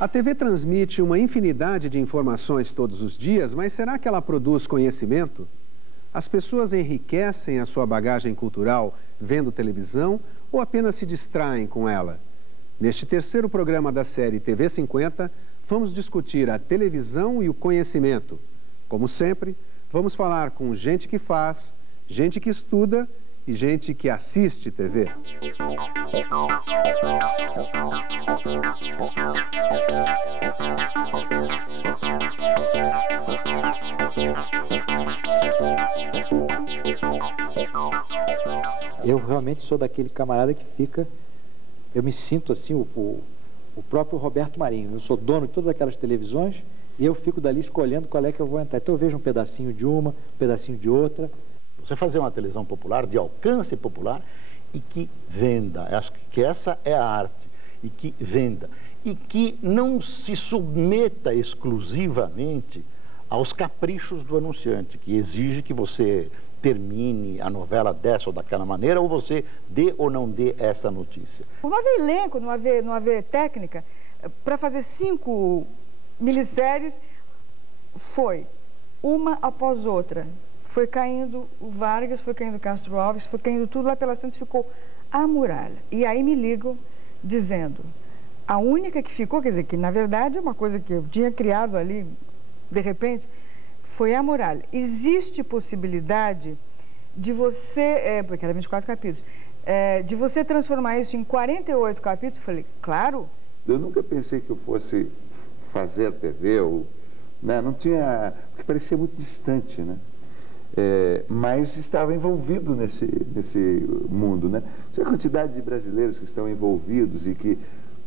A TV transmite uma infinidade de informações todos os dias, mas será que ela produz conhecimento? As pessoas enriquecem a sua bagagem cultural vendo televisão ou apenas se distraem com ela? Neste terceiro programa da série TV 50, vamos discutir a televisão e o conhecimento. Como sempre, vamos falar com gente que faz, gente que estuda e gente que assiste TV. Eu realmente sou daquele camarada que fica... Eu me sinto assim, o próprio Roberto Marinho. Eu sou dono de todas aquelas televisões e eu fico dali escolhendo qual é que eu vou entrar. Então eu vejo um pedacinho de uma, um pedacinho de outra. Você fazer uma televisão popular, de alcance popular, e que venda. Acho que essa é a arte. E que venda. E que não se submeta exclusivamente aos caprichos do anunciante, que exige que você termine a novela dessa ou daquela maneira, ou você dê ou não dê essa notícia. Não haver elenco, não haver técnica, para fazer 5 minisséries, foi uma após outra. Foi caindo o Vargas, foi caindo o Castro Alves, foi caindo tudo lá pela Santos, ficou a muralha. E aí me ligam dizendo, a única que ficou, quer dizer, que na verdade é uma coisa que eu tinha criado ali, de repente, foi a muralha. Existe possibilidade de você, porque era 24 capítulos, de você transformar isso em 48 capítulos? Eu falei, claro. Eu nunca pensei que eu fosse fazer TV, ou, né, não tinha, porque parecia muito distante, né? Mas estava envolvido nesse mundo, né? A quantidade de brasileiros que estão envolvidos e que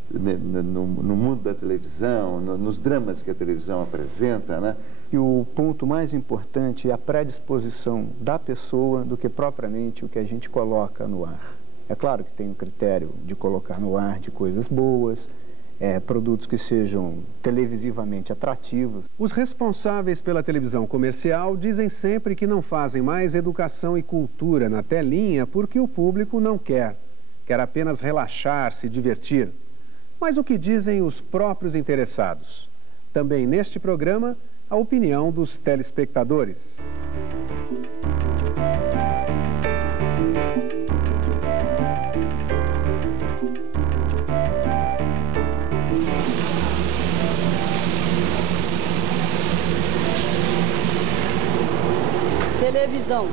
no mundo da televisão, nos dramas que a televisão apresenta, né? E o ponto mais importante é a predisposição da pessoa do que propriamente o que a gente coloca no ar. É claro que tem um critério de colocar no ar de coisas boas, produtos que sejam televisivamente atrativos. Os responsáveis pela televisão comercial dizem sempre que não fazem mais educação e cultura na telinha porque o público não quer. Quer apenas relaxar, se divertir. Mas o que dizem os próprios interessados? Também neste programa, a opinião dos telespectadores. Televisão.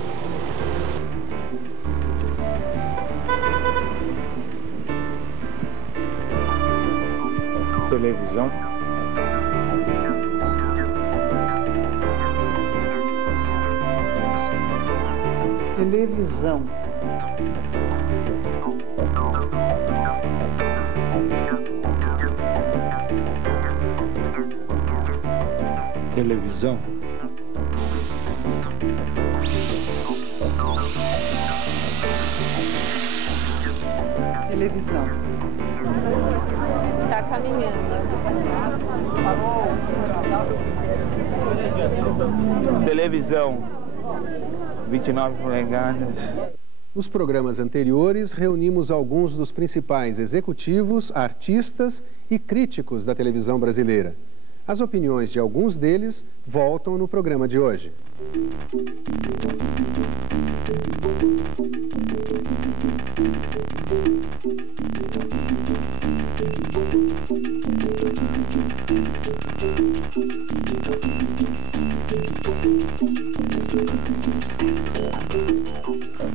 Televisão. Televisão. Televisão. Televisão. Está caminhando. Televisão. 29 polegadas. Nos programas anteriores, reunimos alguns dos principais executivos, artistas e críticos da televisão brasileira. As opiniões de alguns deles voltam no programa de hoje.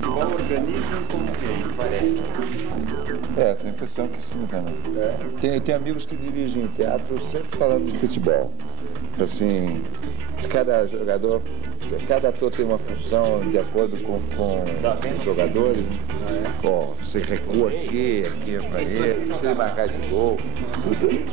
Igual organismo inconsciente, parece. Tenho a impressão que sim também. Eu tenho amigos que dirigem teatro sempre falando de futebol. Assim, cada jogador, cada ator tem uma função de acordo com os jogadores. Você recua aqui é pra ele, precisa marcar esse gol. Tudo aí.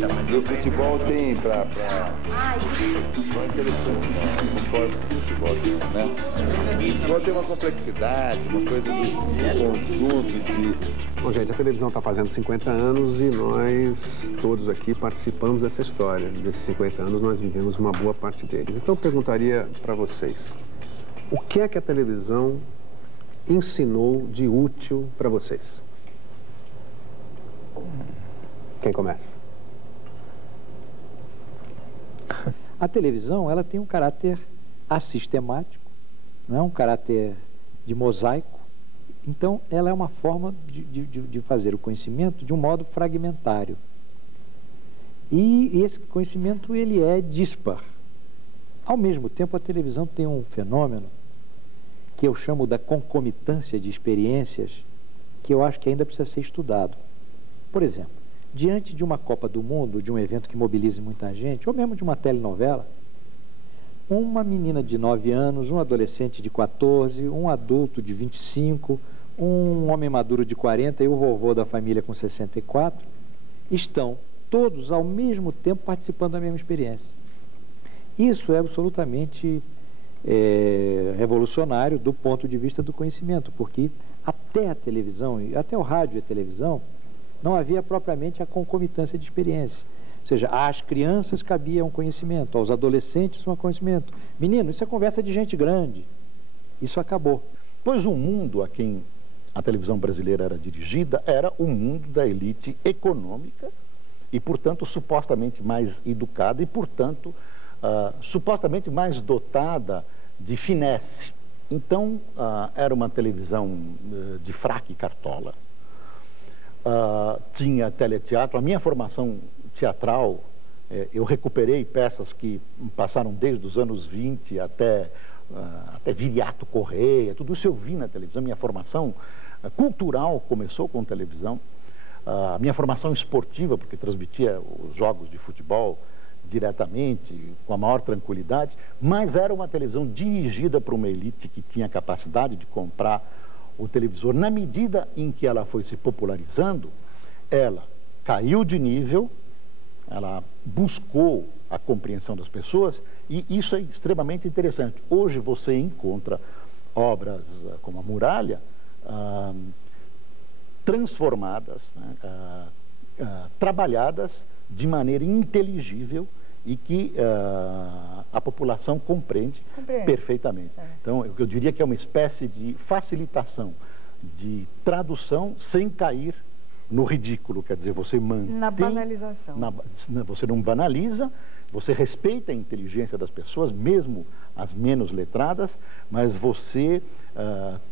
Não, E o futebol tem para... Não é interessante, não. Eu concordo com o futebol, né? O futebol tem uma complexidade, uma coisa de conjunto, de... Bom, gente, a televisão está fazendo 50 anos e nós todos aqui participamos dessa história. Desses 50 anos, nós vivemos uma boa parte deles. Então, eu perguntaria para vocês, o que é que a televisão ensinou de útil para vocês? Quem começa? A televisão, ela tem um caráter assistemático, não é um caráter de mosaico. Então, ela é uma forma de fazer o conhecimento de um modo fragmentário. E esse conhecimento, ele é dispar. Ao mesmo tempo, a televisão tem um fenômeno que eu chamo da concomitância de experiências, que eu acho que ainda precisa ser estudado. Por exemplo, diante de uma Copa do Mundo, de um evento que mobilize muita gente, ou mesmo de uma telenovela, uma menina de 9 anos, um adolescente de 14, um adulto de 25, um homem maduro de 40 e o vovô da família com 64, estão todos ao mesmo tempo participando da mesma experiência. Isso é absolutamente revolucionário do ponto de vista do conhecimento, porque até a televisão, até o rádio e a televisão, não havia propriamente a concomitância de experiência. Ou seja, às crianças cabia um conhecimento, aos adolescentes um conhecimento. Menino, isso é conversa de gente grande. Isso acabou. Pois o mundo a quem a televisão brasileira era dirigida era o mundo da elite econômica e, portanto, supostamente mais educada e, portanto, supostamente mais dotada de finesse. Então, era uma televisão de fraque e cartola. Tinha teleteatro. A minha formação teatral, eu recuperei peças que passaram desde os anos 20 até Viriato Correia, tudo isso eu vi na televisão. Minha formação cultural começou com televisão. A minha formação esportiva, porque transmitia os jogos de futebol diretamente, com a maior tranquilidade, mas era uma televisão dirigida para uma elite que tinha capacidade de comprar o televisor. Na medida em que ela foi se popularizando, ela caiu de nível, ela buscou a compreensão das pessoas e isso é extremamente interessante. Hoje você encontra obras como a Muralha transformadas, né, trabalhadas de maneira inteligível e que a população compreende perfeitamente. Então, eu diria que é uma espécie de facilitação, de tradução sem cair no ridículo, quer dizer, você mantém... Na banalização. Você não banaliza, você respeita a inteligência das pessoas, mesmo as menos letradas, mas você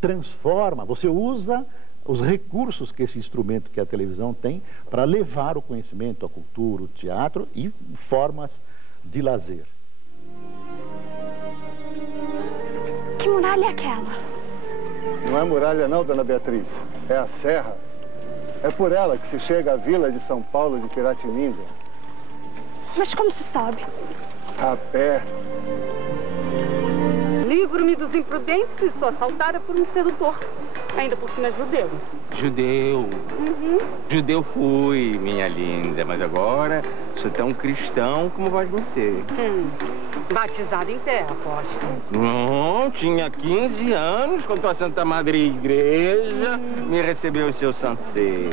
transforma, você usa os recursos que esse instrumento que a televisão tem para levar o conhecimento, a cultura, o teatro e formas de lazer. Que muralha é aquela? Não é muralha não, dona Beatriz. É a serra. É por ela que se chega à vila de São Paulo de Piratininga. Mas como se sobe? A pé. Livro-me dos imprudentes e sou assaltada por um sedutor. Ainda por cima é judeu. Judeu? Uhum. Judeu fui, minha linda, mas agora sou tão cristão como você. Batizado em terra, aposto. Não, tinha 15 anos quando a Santa Madre Igreja me recebeu em seu santo seio.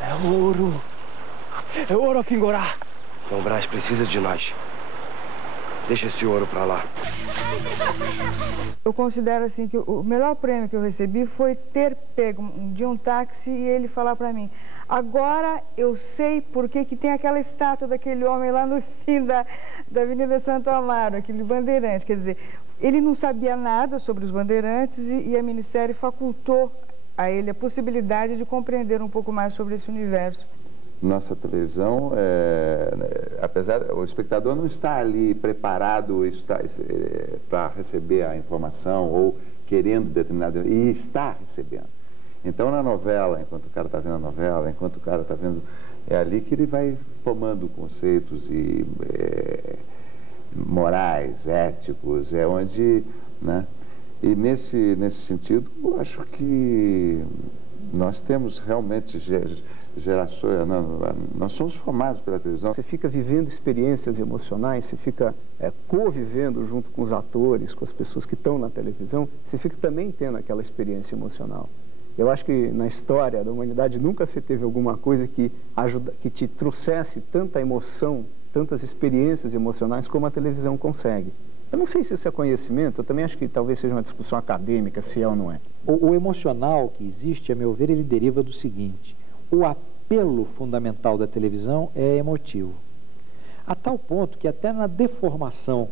É ouro. É ouro, Pingorá. Dom Brás precisa de nós. Deixa esse ouro pra lá. Eu considero assim que o melhor prêmio que eu recebi foi ter pego de um táxi e ele falar para mim: agora eu sei por que tem aquela estátua daquele homem lá no fim da Avenida Santo Amaro, aquele bandeirante. Quer dizer, ele não sabia nada sobre os bandeirantes e a Ministério facultou a ele a possibilidade de compreender um pouco mais sobre esse universo. Nossa televisão, apesar, o espectador não está ali preparado para receber a informação ou querendo determinado, e está recebendo. Então, na novela, enquanto o cara está vendo a novela, enquanto o cara está vendo, é ali que ele vai formando conceitos e morais, éticos, é onde, né? E nesse sentido, eu acho que Nós temos realmente gerações, nós somos formados pela televisão. Você fica vivendo experiências emocionais, você fica convivendo junto com os atores, com as pessoas que estão na televisão, você fica também tendo aquela experiência emocional. Eu acho que na história da humanidade nunca se teve alguma coisa que te trouxesse tanta emoção, tantas experiências emocionais como a televisão consegue. Eu não sei se isso é conhecimento, eu também acho que talvez seja uma discussão acadêmica, se é ou não é. O emocional que existe, a meu ver, ele deriva do seguinte: o apelo fundamental da televisão é emotivo. A tal ponto que até na deformação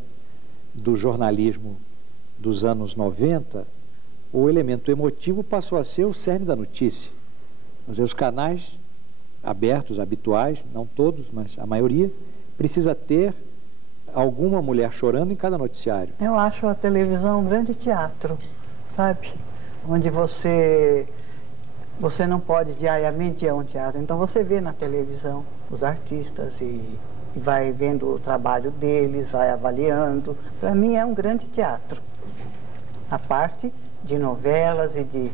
do jornalismo dos anos 90, o elemento emotivo passou a ser o cerne da notícia. Quer dizer, os canais abertos, habituais, não todos, mas a maioria, precisa ter alguma mulher chorando em cada noticiário. Eu acho a televisão um grande teatro, sabe? Onde você não pode diariamente ir a um teatro. Então você vê na televisão os artistas e vai vendo o trabalho deles, vai avaliando. Para mim é um grande teatro. A parte de novelas e de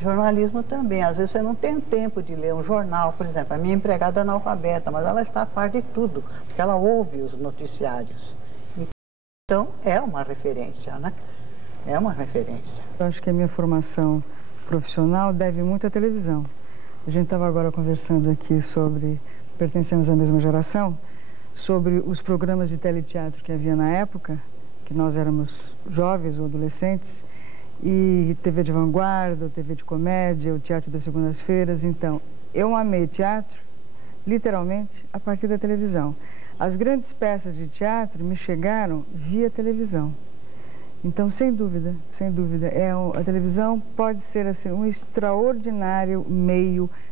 jornalismo também. Às vezes você não tem tempo de ler um jornal, por exemplo. A minha empregada é analfabeta, mas ela está a par de tudo, porque ela ouve os noticiários. Então, é uma referência, né? É uma referência. Eu acho que a minha formação profissional deve muito à televisão. A gente estava agora conversando aqui sobre, pertencemos à mesma geração, sobre os programas de teleteatro que havia na época, que nós éramos jovens ou adolescentes, e TV de vanguarda, TV de comédia, o teatro das segundas-feiras. Então, eu amei teatro, literalmente, a partir da televisão. As grandes peças de teatro me chegaram via televisão. Então, sem dúvida, a televisão pode ser assim, um extraordinário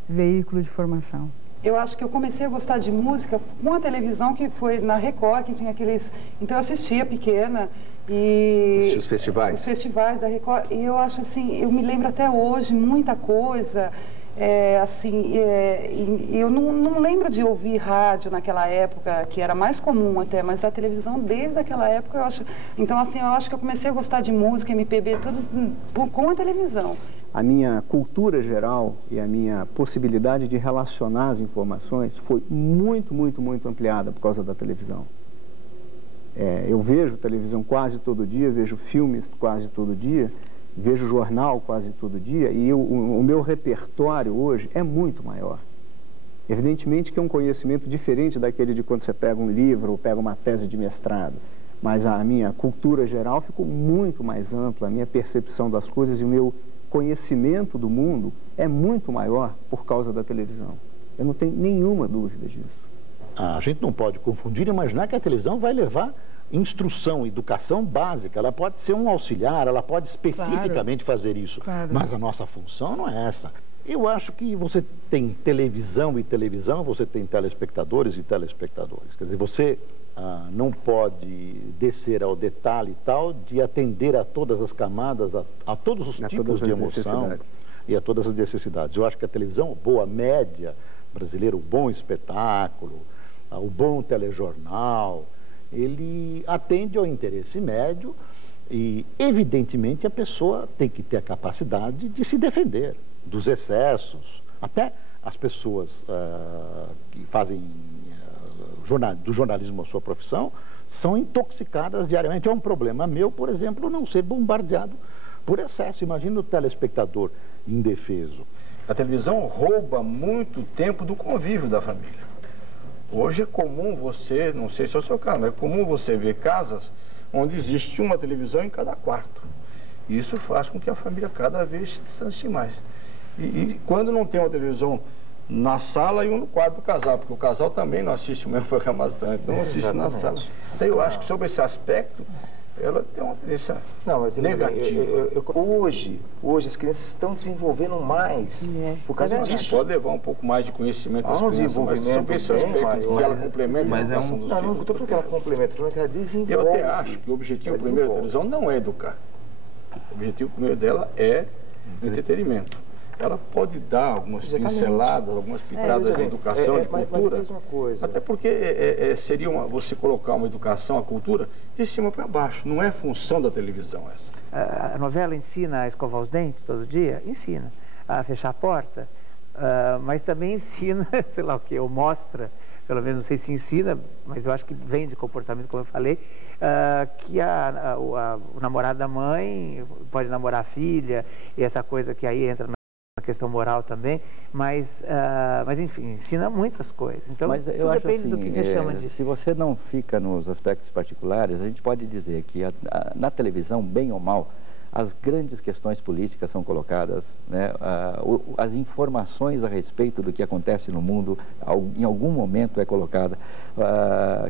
veículo de formação. Eu acho que eu comecei a gostar de música com a televisão, que foi na Record, que tinha aqueles... Então, eu assistia pequena e... Assistia os festivais? Os festivais da Record. E eu acho assim, eu me lembro até hoje muita coisa. Eu não lembro de ouvir rádio naquela época, que era mais comum até, mas a televisão desde aquela época, eu acho... Então, assim, eu acho que eu comecei a gostar de música, MPB, tudo com a televisão. A minha cultura geral e a minha possibilidade de relacionar as informações foi muito ampliada por causa da televisão. Eu vejo televisão quase todo dia, vejo filmes quase todo dia, vejo jornal quase todo dia e o meu repertório hoje é muito maior. Evidentemente que é um conhecimento diferente daquele de quando você pega um livro ou pega uma tese de mestrado, mas a minha cultura geral ficou muito mais ampla, a minha percepção das coisas e o meu conhecimento do mundo é muito maior por causa da televisão. Eu não tenho nenhuma dúvida disso. A gente não pode confundir e imaginar que a televisão vai levar instrução, educação básica. Ela pode ser um auxiliar, ela pode especificamente fazer isso. Claro. Mas a nossa função não é essa. Eu acho que você tem televisão e televisão, você tem telespectadores e telespectadores. Quer dizer, você não pode descer ao detalhe tal de atender a todas as camadas, a todos os tipos de emoção e a todas as necessidades. Eu acho que a televisão, boa média brasileira, o bom espetáculo, o bom telejornal, ele atende ao interesse médio e, evidentemente, a pessoa tem que ter a capacidade de se defender dos excessos. Até as pessoas que fazem do jornalismo a sua profissão são intoxicadas diariamente. É um problema meu, por exemplo, não ser bombardeado por excesso. Imagina o telespectador indefeso. A televisão rouba muito tempo do convívio da família. Hoje é comum você, não sei se é o seu caso, mas é comum você ver casas onde existe uma televisão em cada quarto. Isso faz com que a família cada vez se distancie mais. E quando não tem uma televisão na sala e um no quarto do casal, porque o casal também não assiste o mesmo programação, então não assiste na sala. Então eu acho que sobre esse aspecto, ela tem uma tendência negativa. Hoje as crianças estão desenvolvendo mais por causa disso. Pode levar um pouco mais de conhecimento das crianças, mas sobre esse aspecto que ela complementa a educação dos filhos. Não estou falando que ela complementa, estou falando que ela desenvolve. Eu até acho que o objetivo primeiro da televisão não é educar. O objetivo primeiro dela é entretenimento. Ela pode dar algumas pinceladas, algumas pitadas de educação, de cultura, até porque seria você colocar uma educação, a cultura, de cima para baixo. Não é função da televisão essa. A novela ensina a escovar os dentes todo dia? Ensina. a fechar a porta, mas também ensina, sei lá o que, ou mostra, pelo menos não sei se ensina, mas eu acho que vem de comportamento, como eu falei, que o namorado da mãe pode namorar a filha, e essa coisa que aí entra na questão moral também, mas enfim, ensina muitas coisas. Então, mas eu tudo acho depende assim, do que você chama de... Se você não fica nos aspectos particulares, a gente pode dizer que na televisão, bem ou mal, as grandes questões políticas são colocadas, né? As informações a respeito do que acontece no mundo, em algum momento é colocada.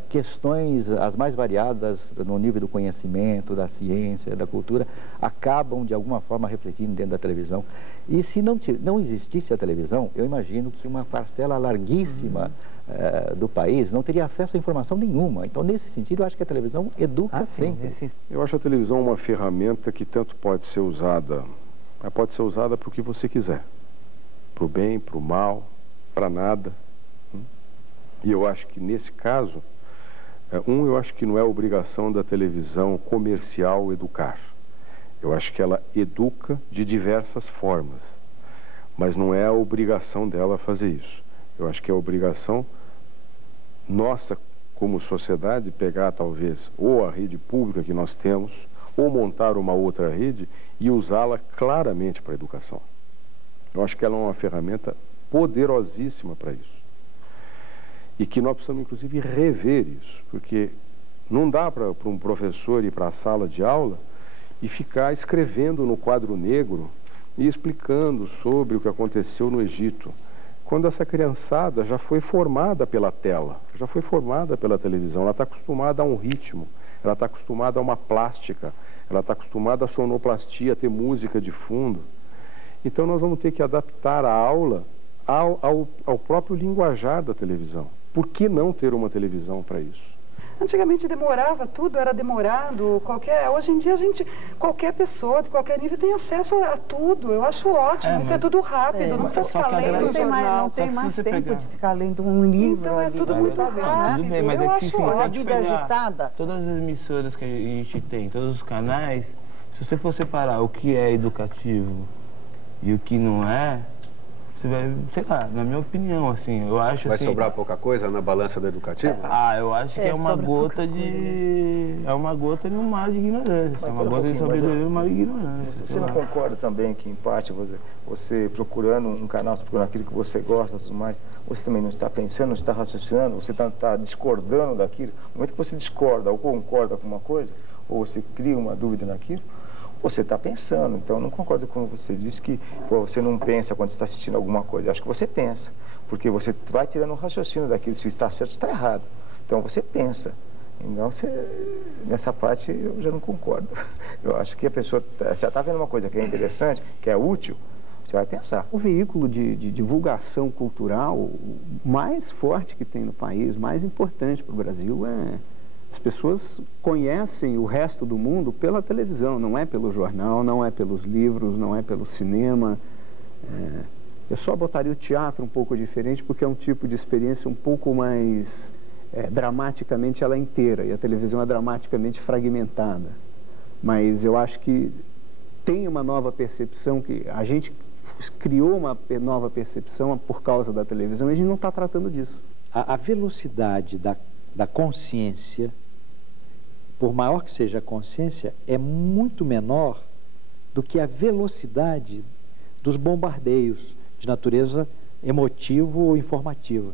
Questões as mais variadas no nível do conhecimento, da ciência, da cultura, acabam de alguma forma refletindo dentro da televisão. E se não existisse a televisão, eu imagino que uma parcela larguíssima do país não teria acesso a informação nenhuma. Então, nesse sentido, eu acho que a televisão educa sempre. Eu acho a televisão uma ferramenta que tanto pode ser usada, pode ser usada para o que você quiser. Para o bem, para o mal, para nada. E eu acho que, nesse caso, eu acho que não é obrigação da televisão comercial educar. Eu acho que ela educa de diversas formas, mas não é a obrigação dela fazer isso. Eu acho que é a obrigação nossa, como sociedade, pegar talvez ou a rede pública que nós temos, ou montar uma outra rede e usá-la claramente para a educação. Eu acho que ela é uma ferramenta poderosíssima para isso. E que nós precisamos, inclusive, rever isso, porque não dá para um professor ir para a sala de aula e ficar escrevendo no quadro negro e explicando sobre o que aconteceu no Egito, quando essa criançada já foi formada pela tela, já foi formada pela televisão, ela está acostumada a um ritmo, ela está acostumada a uma plástica, ela está acostumada a sonoplastia, a ter música de fundo. Então nós vamos ter que adaptar a aula ao próprio linguajar da televisão. Por que não ter uma televisão para isso? Antigamente demorava, tudo era demorado. Hoje em dia, qualquer pessoa, de qualquer nível, tem acesso a tudo. Eu acho ótimo, isso é tudo rápido, não precisa ficar lendo. Não tem mais tempo de ficar lendo um livro. Então é tudo muito rápido. Tudo bem, mas é que sim, a vida agitada. Todas as emissoras que a gente tem, todos os canais, se você for separar o que é educativo e o que não é, você vai, sei lá, na minha opinião, assim, eu acho Vai assim... sobrar pouca coisa na balança do educativo? Eu acho que é uma gota de... É uma gota no mar de ignorância. É uma gota de sabedoria no mar de ignorância. Você não concorda também que, em parte, você procurando um canal, procurando aquilo que você gosta e tudo mais, você também não está pensando, não está raciocinando, você está discordando daquilo? No momento que você discorda ou concorda com uma coisa, ou você cria uma dúvida naquilo, você está pensando. Então, eu não concordo com você disse que você não pensa quando está assistindo alguma coisa. Eu acho que você pensa, porque você vai tirando um raciocínio daquilo, se está certo ou está errado. Então, você pensa. Então, nessa parte, eu já não concordo. Eu acho que a pessoa, você está vendo uma coisa que é interessante, que é útil, você vai pensar. O veículo de divulgação cultural mais forte que tem no país, mais importante para o Brasil as pessoas conhecem o resto do mundo pela televisão, não é pelo jornal, não é pelos livros, não é pelo cinema. Eu só botaria o teatro um pouco diferente, porque é um tipo de experiência um pouco mais dramaticamente ela inteira, e a televisão é dramaticamente fragmentada. Mas eu acho que tem uma nova percepção, que a gente criou uma nova percepção por causa da televisão, e a gente não está tratando disso. A velocidade da consciência, por maior que seja a consciência, é muito menor do que a velocidade dos bombardeios de natureza emotiva ou informativa.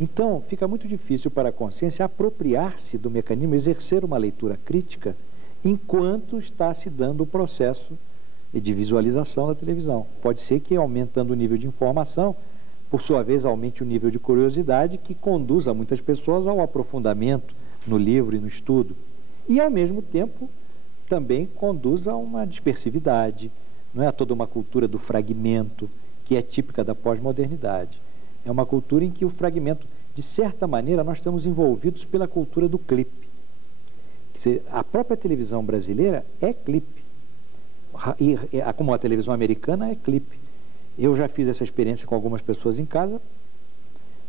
Então, fica muito difícil para a consciência apropriar-se do mecanismo, exercer uma leitura crítica, enquanto está se dando o processo de visualização da televisão. Pode ser que, aumentando o nível de informação, por sua vez, aumente o nível de curiosidade, que conduza muitas pessoas ao aprofundamento no livro e no estudo. E, ao mesmo tempo, também conduza a uma dispersividade, não é a toda uma cultura do fragmento, que é típica da pós-modernidade. É uma cultura em que o fragmento, de certa maneira, nós estamos envolvidos pela cultura do clipe. A própria televisão brasileira é clipe, como a televisão americana é clipe. Eu já fiz essa experiência com algumas pessoas em casa,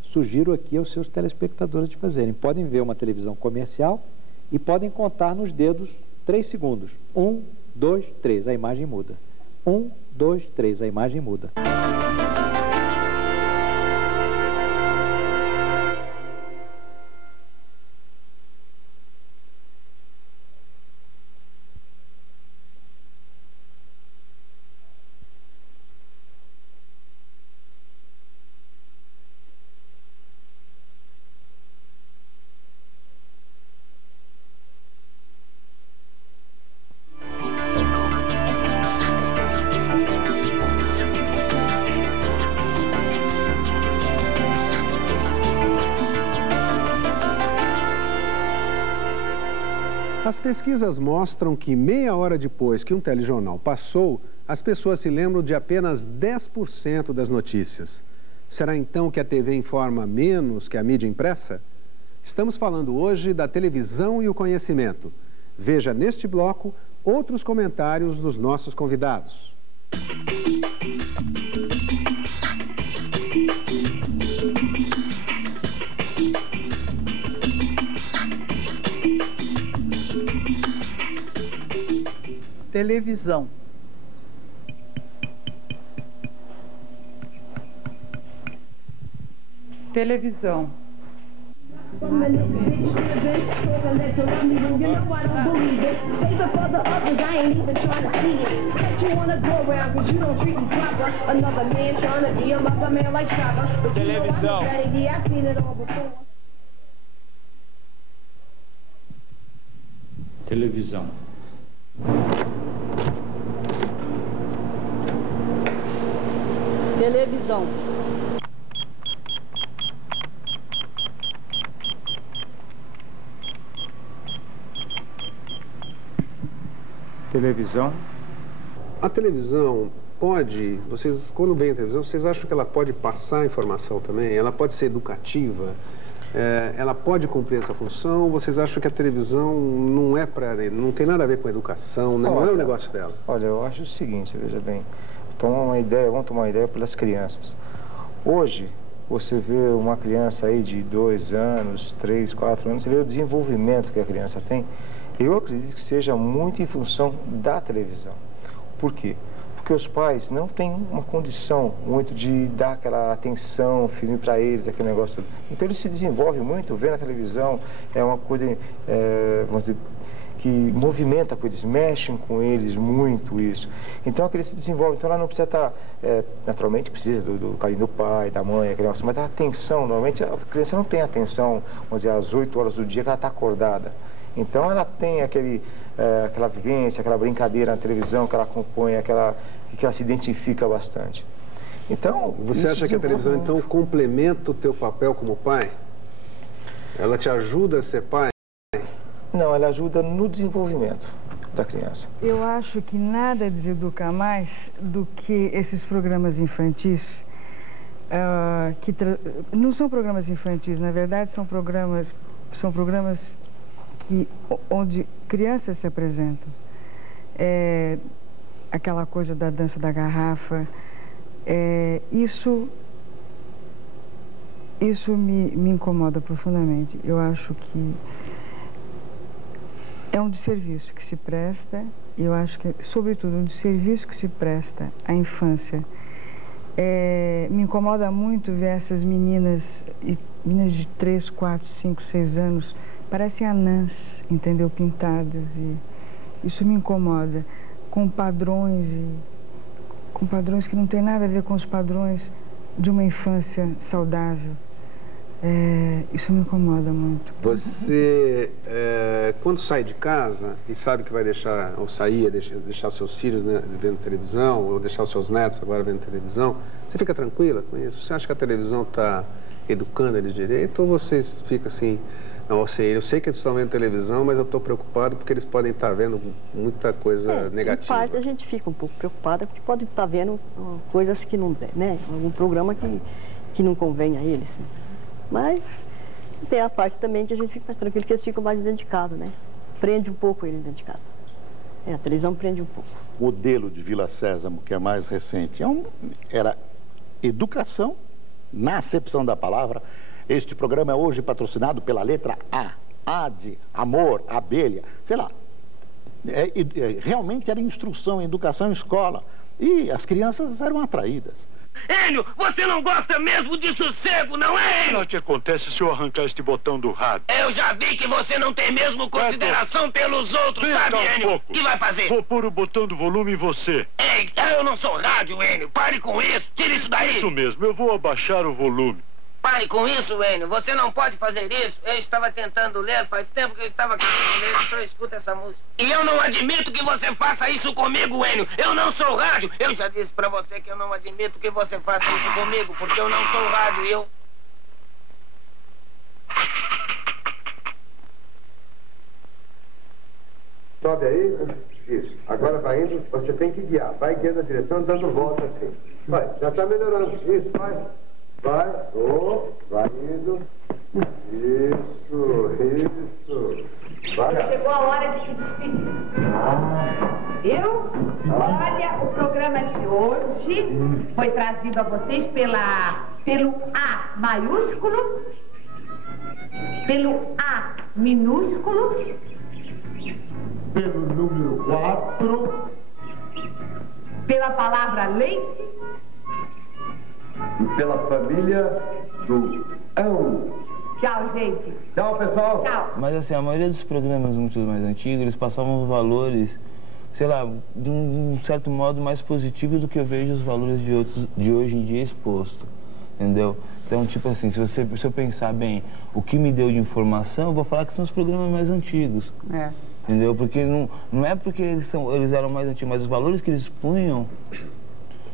sugiro aqui aos seus telespectadores de fazerem. Podem ver uma televisão comercial e podem contar nos dedos 3 segundos. 1, 2, 3, a imagem muda. 1, 2, 3, a imagem muda. As pesquisas mostram que meia hora depois que um telejornal passou, as pessoas se lembram de apenas 10% das notícias. Será então que a TV informa menos que a mídia impressa? Estamos falando hoje da televisão e o conhecimento. Veja neste bloco outros comentários dos nossos convidados. Televisão. Televisão. Televisão. Televisão. Televisão. A televisão pode, vocês quando veem a televisão, vocês acham que ela pode passar informação também? Ela pode ser educativa? Ela pode cumprir essa função? Vocês acham que a televisão não é não tem nada a ver com a educação, né? Não é o negócio dela? Olha, eu acho o seguinte, veja bem, vamos tomar uma ideia pelas crianças. Hoje, você vê uma criança aí de 2 anos, 3, 4 anos, você vê o desenvolvimento que a criança tem. Eu acredito que seja muito em função da televisão. Por quê? Porque os pais não têm uma condição muito de dar aquela atenção firme para eles, aquele negócio todo. Então eles se desenvolvem muito, vendo a televisão, é uma coisa, vamos dizer, que movimenta com eles, mexem com eles muito isso. Então aquele se desenvolve, então ela não precisa estar, naturalmente precisa do carinho do pai, da mãe, aquele negócio, mas a atenção, normalmente a criança não tem atenção, vamos dizer, às 8 horas do dia que ela está acordada. Então ela tem aquela vivência, aquela brincadeira na televisão que ela acompanha, que ela se identifica bastante. Então, você acha que a televisão então complementa o teu papel como pai? Ela te ajuda a ser pai? Não, ela ajuda no desenvolvimento da criança. Eu acho que nada deseduca mais do que esses programas infantis, não são programas infantis, na verdade são programas onde crianças se apresentam. Aquela coisa da dança da garrafa, isso me incomoda profundamente. Eu acho que é um desserviço que se presta, e eu acho que, sobretudo, um desserviço que se presta à infância. Me incomoda muito ver essas meninas de 3, 4, 5, 6 anos, parecem anãs, entendeu? Pintadas, e isso me incomoda, com padrões que não tem nada a ver com os padrões de uma infância saudável. Isso me incomoda muito. Você, quando sai de casa e sabe que vai deixar, ou deixar os seus filhos, né, vendo televisão, ou deixar os seus netos agora vendo televisão, você fica tranquila com isso? Você acha que a televisão está educando eles direito, ou você fica assim, não, eu sei que eles estão vendo televisão, mas eu estou preocupado porque eles podem estar vendo muita coisa negativa? Em parte a gente fica um pouco preocupada porque pode estar vendo coisas que não, né, algum programa que não convém a eles. Mas tem a parte também que a gente fica mais tranquilo, que eles ficam mais dentro de casa, né? Prende um pouco eles dentro de casa. A televisão prende um pouco. O modelo de Vila Sésamo, que é mais recente, era educação, na acepção da palavra. Este programa é hoje patrocinado pela letra A. A de amor, abelha, sei lá. Realmente era instrução, educação em escola. E as crianças eram atraídas. Enio, você não gosta mesmo de sossego, não é, Enio? O que acontece se eu arrancar este botão do rádio? Eu já vi que você não tem mesmo consideração pelos outros, sabe, Enio? O que vai fazer? Vou pôr o botão do volume em você. Ei, eu não sou rádio, Enio. Pare com isso. Tire isso daí. Isso mesmo, eu vou abaixar o volume. Pare com isso, Enio. Você não pode fazer isso. Eu estava tentando ler, faz tempo que eu estava querendo ler, só escuta essa música. E eu não admito que você faça isso comigo, Enio. Eu não sou rádio. Eu já disse pra você que eu não admito que você faça isso comigo, porque eu não sou rádio, eu... Sobe aí. Isso. Agora vai indo, você tem que guiar. Vai guiando a direção, dando volta assim. Vai, já está melhorando. Isso, vai. Vai, vai indo. Isso. Vai. Chegou a hora de se despedir. Viu? Olha, o programa de hoje foi trazido a vocês pelo A maiúsculo, pelo A minúsculo, pelo número 4, pela palavra leite e pela família do ão. Tchau, gente. Tchau, pessoal. Tchau. Mas assim, a maioria dos programas muito mais antigos, eles passavam os valores, sei lá, de um certo modo mais positivo do que eu vejo os valores de hoje em dia exposto, entendeu? Então, tipo assim, se eu pensar bem o que me deu de informação, eu vou falar que são os programas mais antigos. É. Entendeu? Porque não é porque eles eram mais antigos, mas os valores que eles punham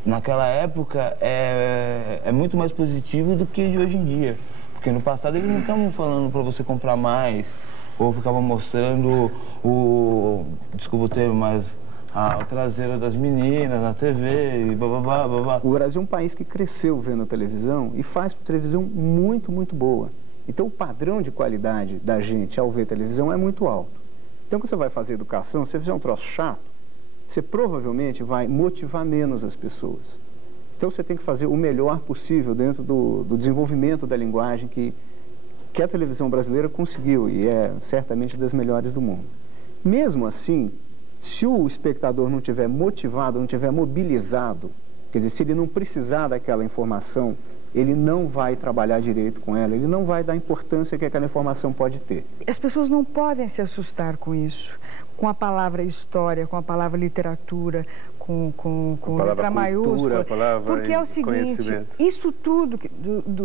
naquela época é muito mais positivo do que de hoje em dia. Porque no passado eles não estavam falando para você comprar mais, ou ficavam mostrando desculpa o termo, mas a traseira das meninas na TV e bababá, babá. O Brasil é um país que cresceu vendo televisão e faz televisão muito, muito boa. Então o padrão de qualidade da gente ao ver televisão é muito alto. Então quando você vai fazer educação, se você fizer um troço chato, você provavelmente vai motivar menos as pessoas. Então você tem que fazer o melhor possível dentro do desenvolvimento da linguagem que a televisão brasileira conseguiu e é certamente das melhores do mundo. Mesmo assim, se o espectador não estiver motivado, não estiver mobilizado, quer dizer, se ele não precisar daquela informação, ele não vai trabalhar direito com ela, ele não vai dar a importância que aquela informação pode ter. As pessoas não podem se assustar com isso, com a palavra história, com a palavra literatura, com letra maiúscula, porque é o seguinte, isso tudo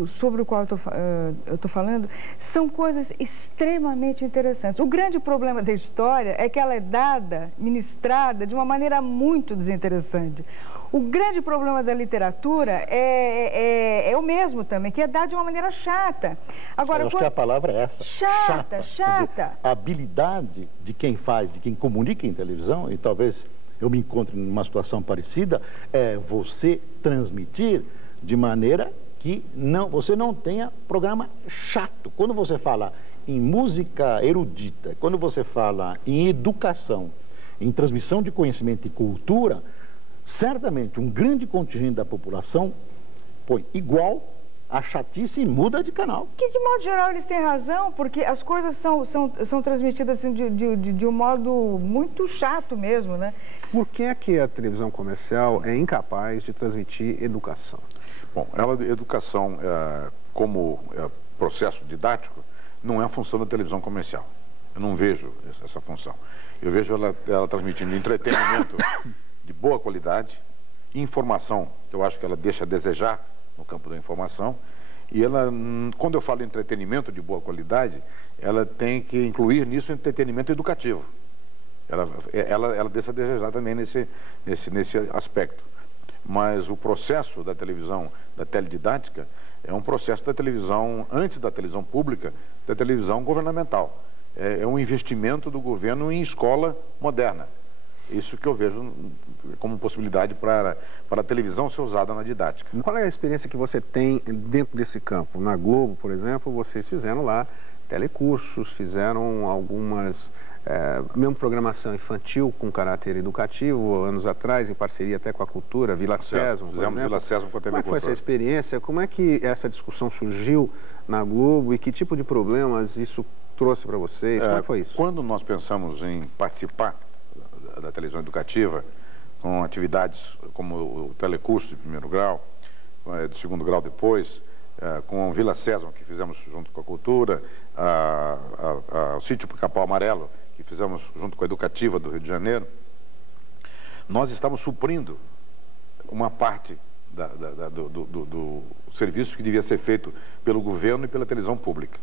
sobre o qual eu estou falando são coisas extremamente interessantes. O grande problema da história é que ela é dada, ministrada de uma maneira muito desinteressante. O grande problema da literatura é o mesmo também, que é dado de uma maneira chata. Agora, eu acho que a palavra é essa. Chata. Dizer, a habilidade de quem faz, de quem comunica em televisão, e talvez eu me encontre numa situação parecida, é você transmitir de maneira que você não tenha programa chato. Quando você fala em música erudita, quando você fala em educação, em transmissão de conhecimento e cultura, certamente um grande contingente da população põe igual a chatice e muda de canal. Que de modo geral eles têm razão, porque as coisas são transmitidas assim, de um modo muito chato mesmo, né? Por que é que a televisão comercial é incapaz de transmitir educação? Bom, educação como processo didático não é a função da televisão comercial. Eu não vejo essa função. Eu vejo ela transmitindo entretenimento de boa qualidade, informação, que eu acho que ela deixa a desejar no campo da informação, e ela, quando eu falo em entretenimento de boa qualidade, ela tem que incluir nisso entretenimento educativo. Ela deixa a desejar também nesse aspecto. Mas o processo da televisão, da teledidática, é um processo da televisão, antes da televisão pública, da televisão governamental. É um investimento do governo em escola moderna. Isso que eu vejo como possibilidade para a televisão ser usada na didática. Qual é a experiência que você tem dentro desse campo? Na Globo, por exemplo, vocês fizeram lá telecursos, fizeram algumas, mesmo programação infantil com caráter educativo, anos atrás, em parceria até com a Cultura, Vila Sésamo, por exemplo. Vila Sésamo com a TV Cultura. Como é que foi essa experiência? Como é que essa discussão surgiu na Globo e que tipo de problemas isso trouxe para vocês? Como é que foi isso? Quando nós pensamos em participar da televisão educativa, com atividades como o telecurso de primeiro grau, de segundo grau depois, com o Vila Sésamo, que fizemos junto com a Cultura, o Sítio Pica-Pau Amarelo, que fizemos junto com a Educativa do Rio de Janeiro, nós estamos suprindo uma parte do serviço que devia ser feito pelo governo e pela televisão pública.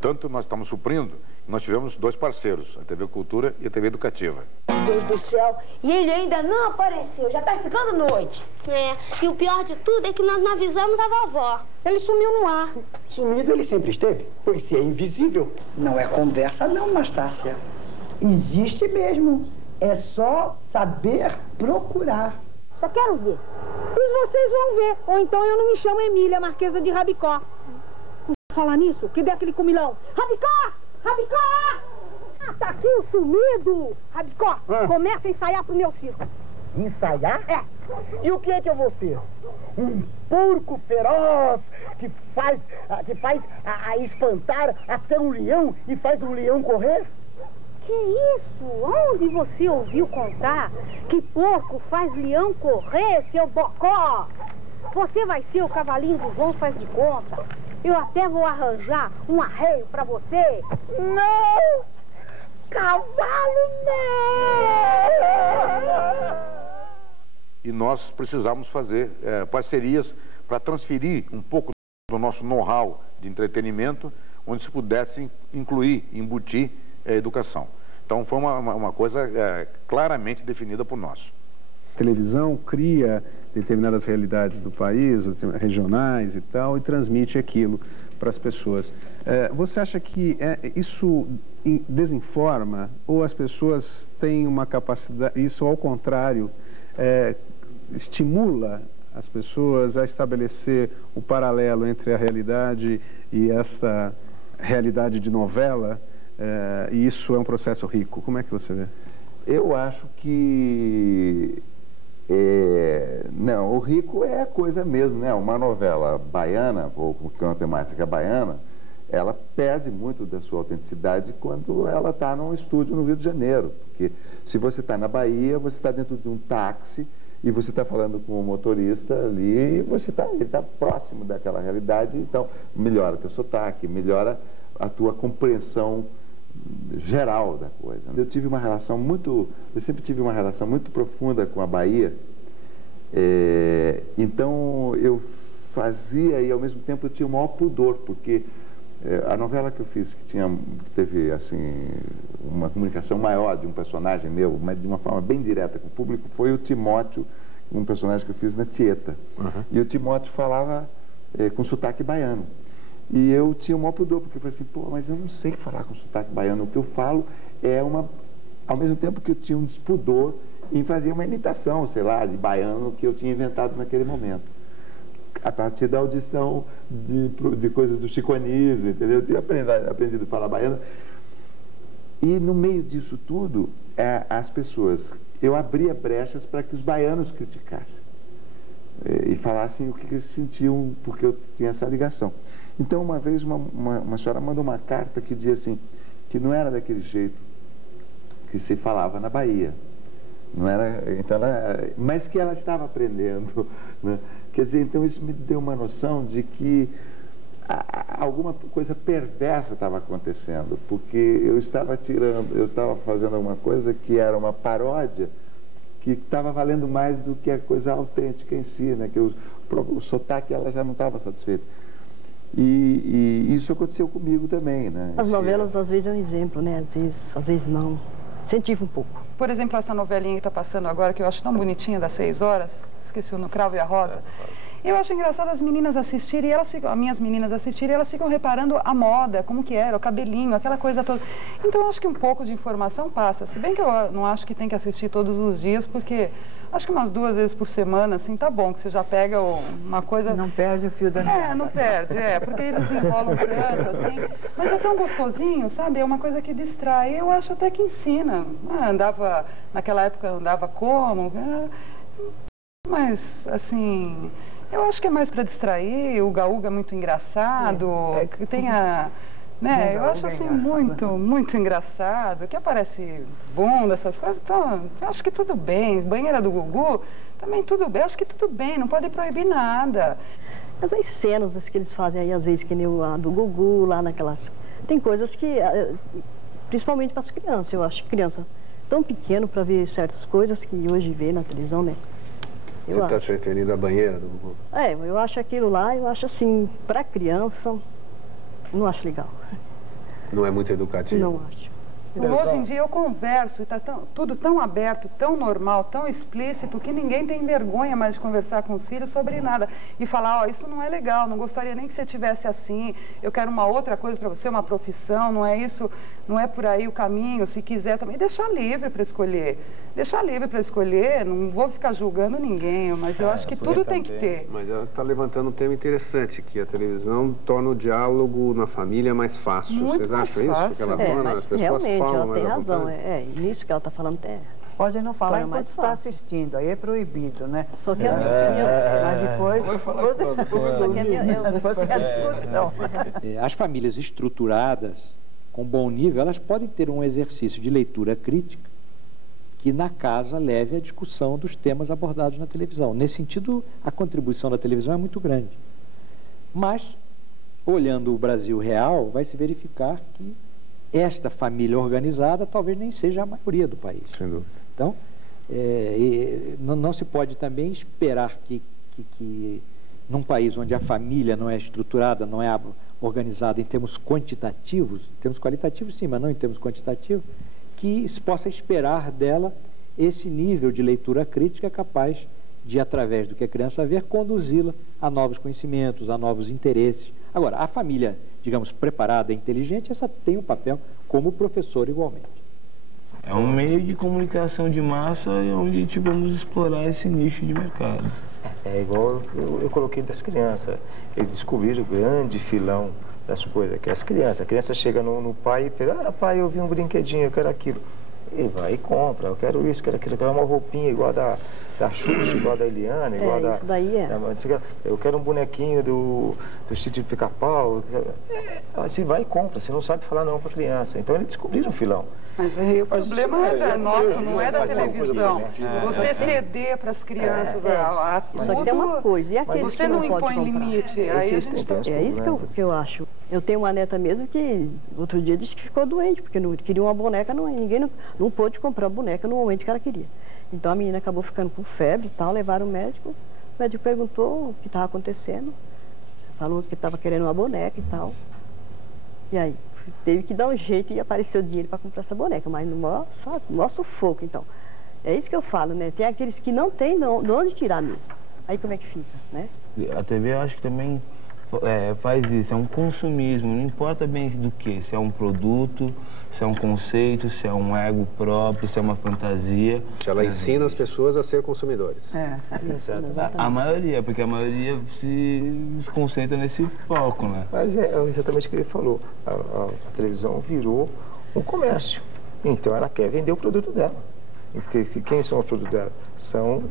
Tanto nós estamos suprindo, nós tivemos 2 parceiros, a TV Cultura e a TV Educativa. Meu Deus do céu, e ele ainda não apareceu, já tá ficando noite. E o pior de tudo é que nós não avisamos a vovó. Ele sumiu no ar. Sumido ele sempre esteve, pois se é invisível. Não é conversa não, Nastácia. Existe mesmo. É só saber procurar. Só quero ver. Pois vocês vão ver. Ou então eu não me chamo Emília, Marquesa de Rabicó. Falar nisso, que dê aquele comilão. Rabicó! Rabicó! Ah, tá aqui o sumido! Rabicó, começa a ensaiar pro meu circo. Ensaiar? É. E o que é que eu vou ser? Um porco feroz que faz a espantar até um leão e faz um leão correr? Que isso? Onde você ouviu contar que porco faz leão correr, seu bocó? Você vai ser o cavalinho do João faz de conta. Eu até vou arranjar um arreio pra você. Não! Cavalo não! E nós precisamos fazer parcerias para transferir um pouco do nosso know-how de entretenimento, onde se pudesse incluir, embutir a educação. Então foi uma coisa claramente definida por nós. A televisão cria determinadas realidades do país, regionais e tal, e transmite aquilo para as pessoas. Você acha que isso desinforma ou as pessoas têm uma capacidade, isso ao contrário, estimula as pessoas a estabelecer o paralelo entre a realidade e esta realidade de novela, e isso é um processo rico? Como é que você vê? Eu acho que não, o rico é a coisa mesmo, né? Uma novela baiana, ou com uma temática baiana, ela perde muito da sua autenticidade quando ela está num estúdio no Rio de Janeiro. Porque se você está na Bahia, você está dentro de um táxi e você está falando com o motorista ali, ele está próximo daquela realidade, então melhora o teu sotaque, melhora a tua compreensão geral da coisa. Eu sempre tive uma relação muito profunda com a Bahia, então eu fazia e ao mesmo tempo eu tinha o maior pudor, porque a novela que eu fiz, que teve assim uma comunicação maior de um personagem meu, mas de uma forma bem direta com o público, foi o Timóteo, um personagem que eu fiz na Tieta. E o Timóteo falava com sotaque baiano. E eu tinha o maior pudor, porque eu falei assim, mas eu não sei falar com sotaque baiano. O que eu falo ao mesmo tempo que eu tinha um despudor em fazer uma imitação, sei lá, de baiano que eu tinha inventado naquele momento. A partir da audição de coisas do Chico Anísio, entendeu? Eu tinha aprendido a falar baiano. E no meio disso tudo, eu abria brechas para que os baianos criticassem. E falassem o que eles sentiam, porque eu tinha essa ligação. Então, uma vez, uma senhora mandou uma carta que dizia assim, que não era daquele jeito que se falava na Bahia. Não era, então mas que ela estava aprendendo. Né? Quer dizer, então isso me deu uma noção de que alguma coisa perversa estava acontecendo, porque eu estava fazendo alguma coisa que era uma paródia, que estava valendo mais do que a coisa autêntica em si, né? Que o sotaque ela já não estava satisfeita. E isso aconteceu comigo também, né? As novelas às vezes é um exemplo, né? Às vezes não. Incentiva um pouco. Por exemplo, essa novelinha que está passando agora, que eu acho tão bonitinha, das 6 horas, esqueci o No Cravo e a Rosa. Eu acho engraçado as meninas assistirem, as minhas meninas assistirem, elas ficam reparando a moda, como que era, o cabelinho, aquela coisa toda. Então, eu acho que um pouco de informação passa. Se bem que eu não acho que tem que assistir todos os dias, porque acho que umas 2 vezes por semana, assim, tá bom, que você já pega uma coisa... Não perde o fio da meada. Não perde, porque eles enrolam tanto, assim. Mas é tão gostosinho, sabe? É uma coisa que distrai. Eu acho até que ensina. Naquela época andava como... Mas, assim... Eu acho que é mais para distrair, o Gaúga é muito engraçado, Né? Eu acho assim muito engraçado, que aparece bom dessas coisas, então, eu acho que tudo bem. Banheira do Gugu, também tudo bem, acho que tudo bem, não pode proibir nada. Mas as cenas que eles fazem aí, às vezes, que nem a do Gugu, lá naquelas... Tem coisas que, principalmente para as crianças, eu acho que criança tão pequeno para ver certas coisas que hoje vê na televisão, né? Você está se referindo à banheira do Gugu? Eu acho aquilo lá, eu acho assim, para criança, não acho legal. Não é muito educativo? Não acho. Hoje em dia eu converso, está tudo tão aberto, tão normal, tão explícito, que ninguém tem vergonha mais de conversar com os filhos sobre nada. E falar, ó, isso não é legal, não gostaria nem que você tivesse assim, eu quero uma outra coisa para você, uma profissão, não é isso, não é por aí o caminho, se quiser também, deixar livre para escolher. Deixar livre para escolher, não vou ficar julgando ninguém, mas eu acho que tudo tem que ter. Mas ela está levantando um tema interessante, que a televisão torna o diálogo na família mais fácil. Muito Vocês acham isso? Que ela torna, as pessoas realmente, falam ela mais tem à razão. vontade? Nisso que ela está falando até. Pode não falar Torna enquanto mais está fácil. assistindo, aí é proibido, né? Só que Mas depois tem a discussão. As famílias estruturadas, com bom nível, elas podem ter um exercício de leitura crítica que na casa leve à discussão dos temas abordados na televisão. Nesse sentido, a contribuição da televisão é muito grande. Mas, olhando o Brasil real, vai se verificar que esta família organizada talvez nem seja a maioria do país. Sem dúvida. Então, não se pode também esperar que num país onde a família não é estruturada, não é organizada em termos quantitativos, em termos qualitativos sim, mas não em termos quantitativos, que se possa esperar dela esse nível de leitura crítica capaz de, através do que a criança vê, conduzi-la a novos conhecimentos, a novos interesses. Agora, a família, digamos, preparada e inteligente, essa tem um papel como professor igualmente. É um meio de comunicação de massa onde vamos explorar esse nicho de mercado. É igual eu coloquei das crianças. Eles descobriram o grande filão das coisas, que as crianças. A criança chega no pai e fala, pai, eu vi um brinquedinho, eu quero aquilo. E vai e compra, eu quero isso, quero aquilo, eu quero uma roupinha igual da Xuxa, igual da Eliana, igual isso daí eu quero um bonequinho do sítio de Pica-Pau. Você vai e compra, você não sabe falar não para a criança. Então eles descobriram o filão. Mas aí o problema é nosso, não é da televisão. Você ceder para as crianças a tudo, só que tem uma coisa, e aqueles você que não não impõe pode limite. Aí a gente é isso que eu acho. Eu tenho uma neta mesmo que outro dia disse que ficou doente, porque não queria uma boneca, ninguém não pôde comprar a boneca no momento que ela queria. Então a menina acabou ficando com febre e tal, levaram o médico perguntou o que estava acontecendo, falou que estava querendo uma boneca e tal. E aí, teve que dar um jeito e apareceu dinheiro para comprar essa boneca, mas no maior sufoco, então. É isso que eu falo, né? Tem aqueles que não tem de onde tirar mesmo. Aí como é que fica, né? A TV eu acho que também faz isso, é um consumismo, não importa bem do que, se é um produto, se é um conceito, se é um ego próprio, se é uma fantasia. Ela ensina as pessoas a ser consumidores. A maioria, porque a maioria se concentra nesse foco, né? Mas é exatamente o que ele falou, a televisão virou um comércio, então ela quer vender o produto dela. E quem são os produtos dela? São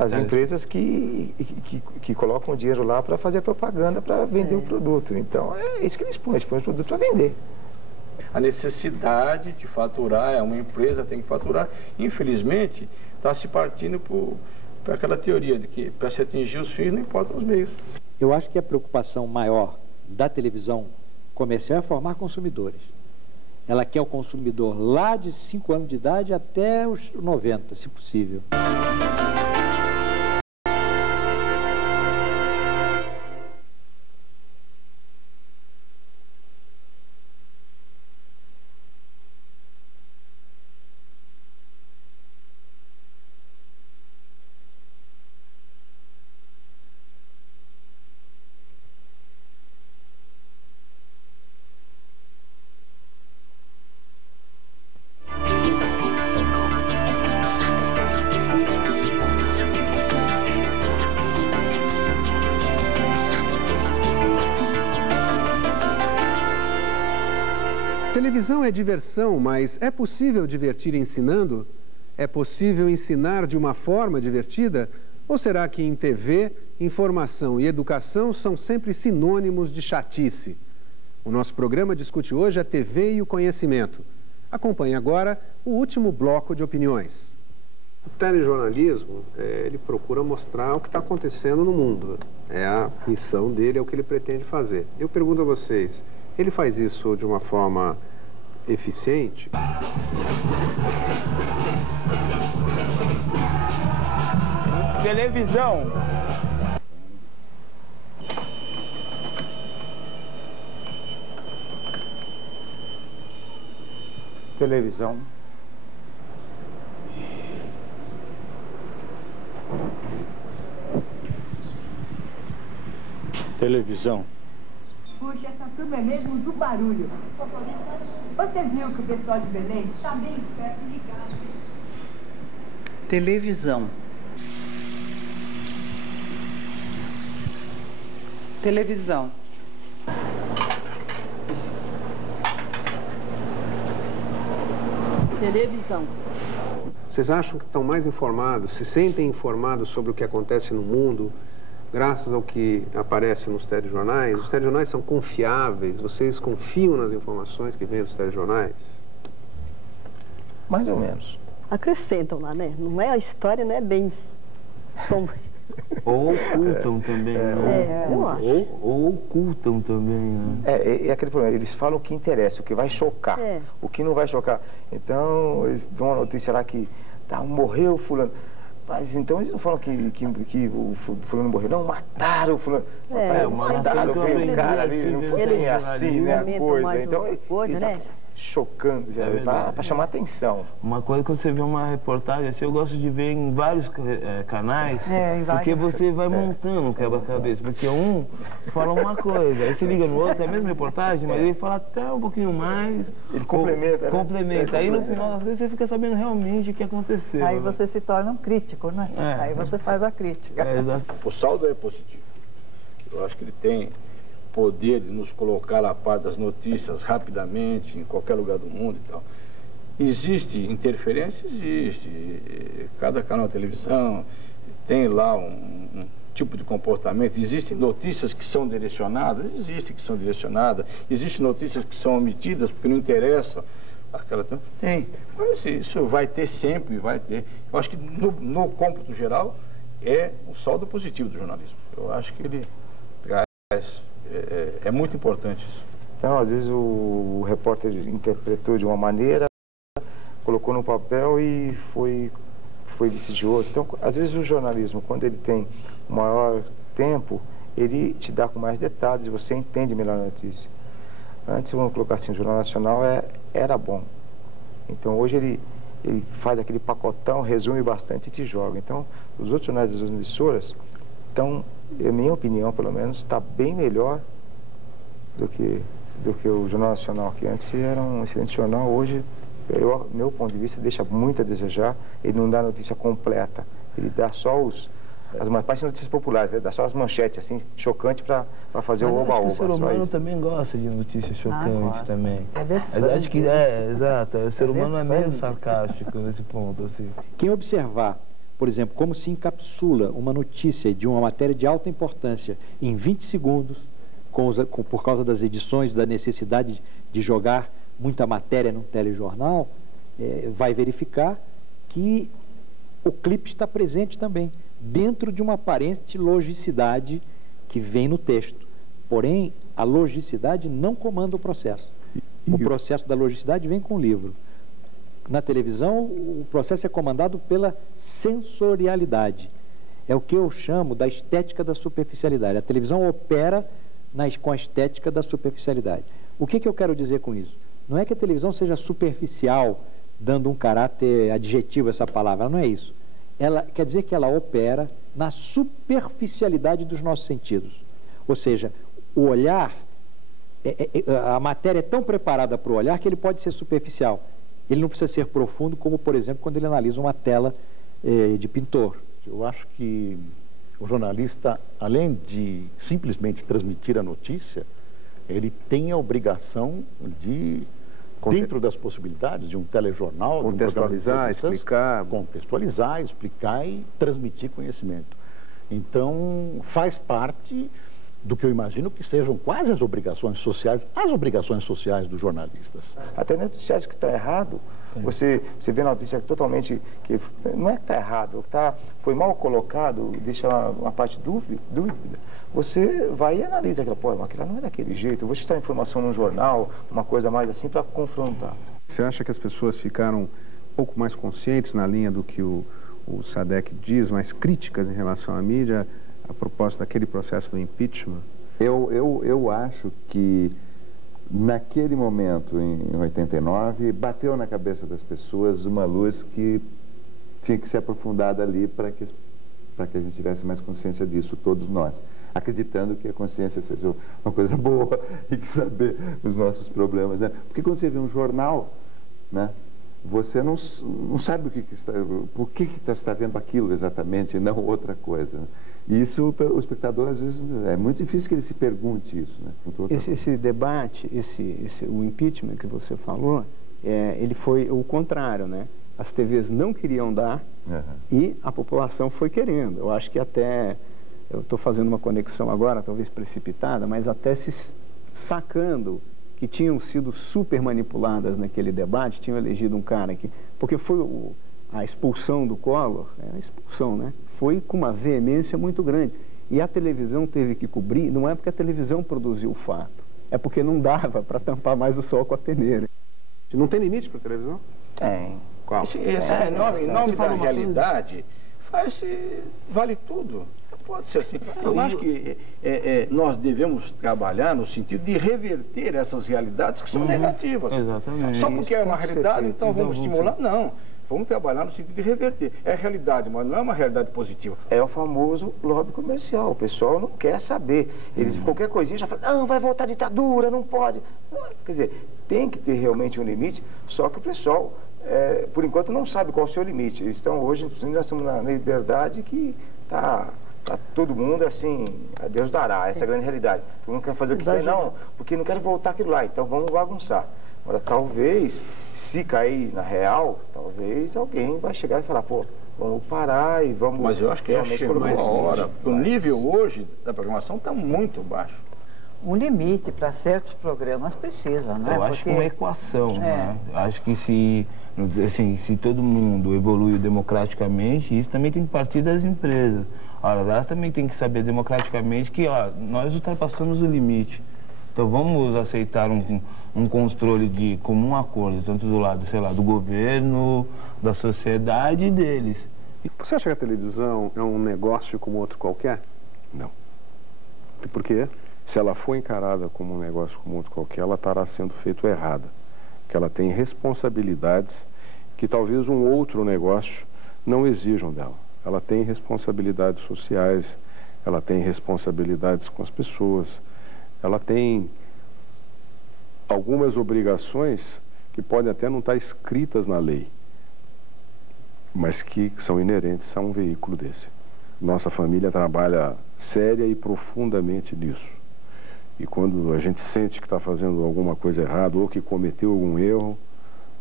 as empresas que colocam o dinheiro lá para fazer propaganda, para vender o produto. Então, é isso que eles põem o produto para vender. A necessidade de faturar, uma empresa tem que faturar. Infelizmente, está se partindo para aquela teoria de que para se atingir os fins não importam os meios. Eu acho que a preocupação maior da televisão comercial é formar consumidores. Ela quer o consumidor lá de 5 anos de idade até os 90, se possível. Televisão é diversão, mas é possível divertir ensinando? É possível ensinar de uma forma divertida? Ou será que em TV informação e educação são sempre sinônimos de chatice. O nosso programa discute hoje a TV e o conhecimento. Acompanhe agora o último bloco de opiniões. O telejornalismo, ele procura mostrar o que está acontecendo no mundo. É a missão dele, é o que ele pretende fazer. Eu pergunto a vocês, ele faz isso de uma forma eficiente? Televisão. Televisão. Televisão. Puxa, essa turma é mesmo do barulho. Você viu que o pessoal de Belém está bem esperto e ligado. Televisão. Televisão. Televisão. Vocês acham que estão mais informados, se sentem informados sobre o que acontece no mundo, graças ao que aparece nos telejornais? Os telejornais são confiáveis? Vocês confiam nas informações que vêm dos telejornais? Mais ou menos. Acrescentam lá, né? Não é a história, não é bem como... Ou ocultam também. eu acho. Ou ocultam também. Né? É aquele problema, eles falam o que interessa, o que vai chocar, o que não vai chocar. Então, eles dão uma notícia lá que morreu o fulano. Mas então eles não falam que o fulano morreu, não, mataram o fulano. Mataram o cara ali, não foi bem assim, né, a coisa. Então, eles né? Chocando, para chamar atenção. Uma coisa que você vê uma reportagem, assim, eu gosto de ver em vários canais, porque você vai montando um quebra-cabeça, porque um fala uma coisa, aí você liga no outro, é a mesma reportagem, mas ele fala até um pouquinho mais. Ele complementa. Complementa. Aí no final das coisas você fica sabendo realmente o que aconteceu. Aí você se torna um crítico, né? Aí você faz a crítica. O saldo é positivo. Eu acho que ele tem poder de nos colocar a par das notícias rapidamente, em qualquer lugar do mundo e tal. Existe interferência? Existe. Cada canal de televisão tem lá um tipo de comportamento. Existem notícias que são direcionadas? Existe que são direcionadas. Existem notícias que são omitidas porque não interessam. Tem. Mas isso vai ter sempre, vai ter. Eu acho que no cômputo geral é um saldo positivo do jornalismo. Eu acho que ele traz... É muito importante isso. Então, às vezes o repórter interpretou de uma maneira, colocou no papel e foi visto de outro. Então, às vezes o jornalismo, quando ele tem maior tempo, ele te dá com mais detalhes e você entende melhor a notícia. Antes, vamos colocar assim, o Jornal Nacional era bom. Então, hoje ele faz aquele pacotão, resume bastante e te joga. Então, os outros jornais das emissoras estão, na minha opinião, pelo menos, está bem melhor do que o Jornal Nacional, que antes era um excelente jornal. Hoje, meu ponto de vista, deixa muito a desejar. Ele não dá notícia completa, ele dá só as notícias populares, ele dá só as manchetes, assim, chocantes para fazer o oba-oba. O ser humano também gosta de notícias chocantes também. Acho que exato. O ser humano é meio sarcástico nesse ponto, assim. Quem observar, por exemplo, como se encapsula uma notícia de uma matéria de alta importância em 20 segundos, por causa das edições, da necessidade de jogar muita matéria num telejornal, vai verificar que o clipe está presente também, dentro de uma aparente logicidade que vem no texto. Porém, a logicidade não comanda o processo. O processo da logicidade vem com o livro. Na televisão, o processo é comandado pela sensorialidade. É o que eu chamo da estética da superficialidade. A televisão opera com a estética da superficialidade. O que eu quero dizer com isso? Não é que a televisão seja superficial, dando um caráter adjetivo a essa palavra, não é isso. Ela quer dizer que ela opera na superficialidade dos nossos sentidos. Ou seja, o olhar, a matéria é tão preparada para o olhar que ele pode ser superficial. Ele não precisa ser profundo, como, por exemplo, quando ele analisa uma tela de pintor. Eu acho que o jornalista, além de simplesmente transmitir a notícia, ele tem a obrigação de, dentro das possibilidades de um telejornal, contextualizar, explicar. Contextualizar, explicar e transmitir conhecimento. Então, faz parte do que eu imagino que sejam quase as obrigações sociais dos jornalistas. Até noticiários que está errado, você vê na notícia totalmente que não é que está errado, foi mal colocado, deixa uma parte dúvida, você vai e analisa aquilo, pô, aquilo não é daquele jeito, eu vou te dar informação no jornal, uma coisa mais assim para confrontar. Você acha que as pessoas ficaram um pouco mais conscientes na linha do que o Sadek diz, mais críticas em relação à mídia, a propósito daquele processo do impeachment? Eu acho que naquele momento, em 89, bateu na cabeça das pessoas uma luz que tinha que ser aprofundada ali para que a gente tivesse mais consciência disso, todos nós, acreditando que a consciência seja uma coisa boa e que saber os nossos problemas, né? Porque quando você vê um jornal, né, você não sabe por que está vendo aquilo exatamente e não outra coisa, né? E isso, o espectador, às vezes, é muito difícil que ele se pergunte isso, né? Esse debate, o impeachment que você falou, ele foi o contrário, né? As TVs não queriam dar e a população foi querendo. Eu acho que até, eu estou fazendo uma conexão agora, talvez precipitada, mas até se sacando que tinham sido super manipuladas naquele debate, tinham elegido um cara que... Porque foi a expulsão do Collor, a expulsão, né? Foi com uma veemência muito grande. E a televisão teve que cobrir, não é porque a televisão produziu o fato, é porque não dava para tampar mais o sol com a peneira. Não tem limite para a televisão? Tem. Qual? Em nome da realidade, vale tudo. Pode ser assim. Eu acho que nós devemos trabalhar no sentido de reverter essas realidades que são negativas. Exatamente. Só porque é uma realidade, então vamos estimular? Não. Vamos trabalhar no sentido de reverter. É a realidade, mas não é uma realidade positiva. É o famoso lobby comercial. O pessoal não quer saber. Eles, qualquer coisinha, já falam, não, vai voltar a ditadura, não pode. Não, quer dizer, tem que ter realmente um limite, só que o pessoal, por enquanto, não sabe qual é o seu limite. Então, hoje, nós estamos na liberdade que está todo mundo assim, a Deus dará, essa é a grande realidade. Todo mundo quer fazer o que quer, não, porque não quero voltar aquilo lá, então vamos bagunçar. Agora, talvez, se cair na real, talvez alguém vai chegar e falar, pô, vamos parar e vamos... Mas eu acho que chegou a hora. O nível hoje da programação está muito baixo. Um limite para certos programas precisa, né? Eu acho que é uma equação, né? Acho que se todo mundo evolui democraticamente, isso também tem que partir das empresas. Ora, elas também têm que saber democraticamente que nós ultrapassamos o limite. Então vamos aceitar um controle de comum acordo, tanto do lado, sei lá, do governo, da sociedade e deles. Você acha que a televisão é um negócio como outro qualquer? Não. E por quê? Se ela for encarada como um negócio como outro qualquer, ela estará sendo feito errada. Porque ela tem responsabilidades que talvez um outro negócio não exijam dela. Ela tem responsabilidades sociais, ela tem responsabilidades com as pessoas, ela tem algumas obrigações que podem até não estar escritas na lei, mas que são inerentes a um veículo desse. Nossa família trabalha séria e profundamente nisso. E quando a gente sente que está fazendo alguma coisa errada ou que cometeu algum erro,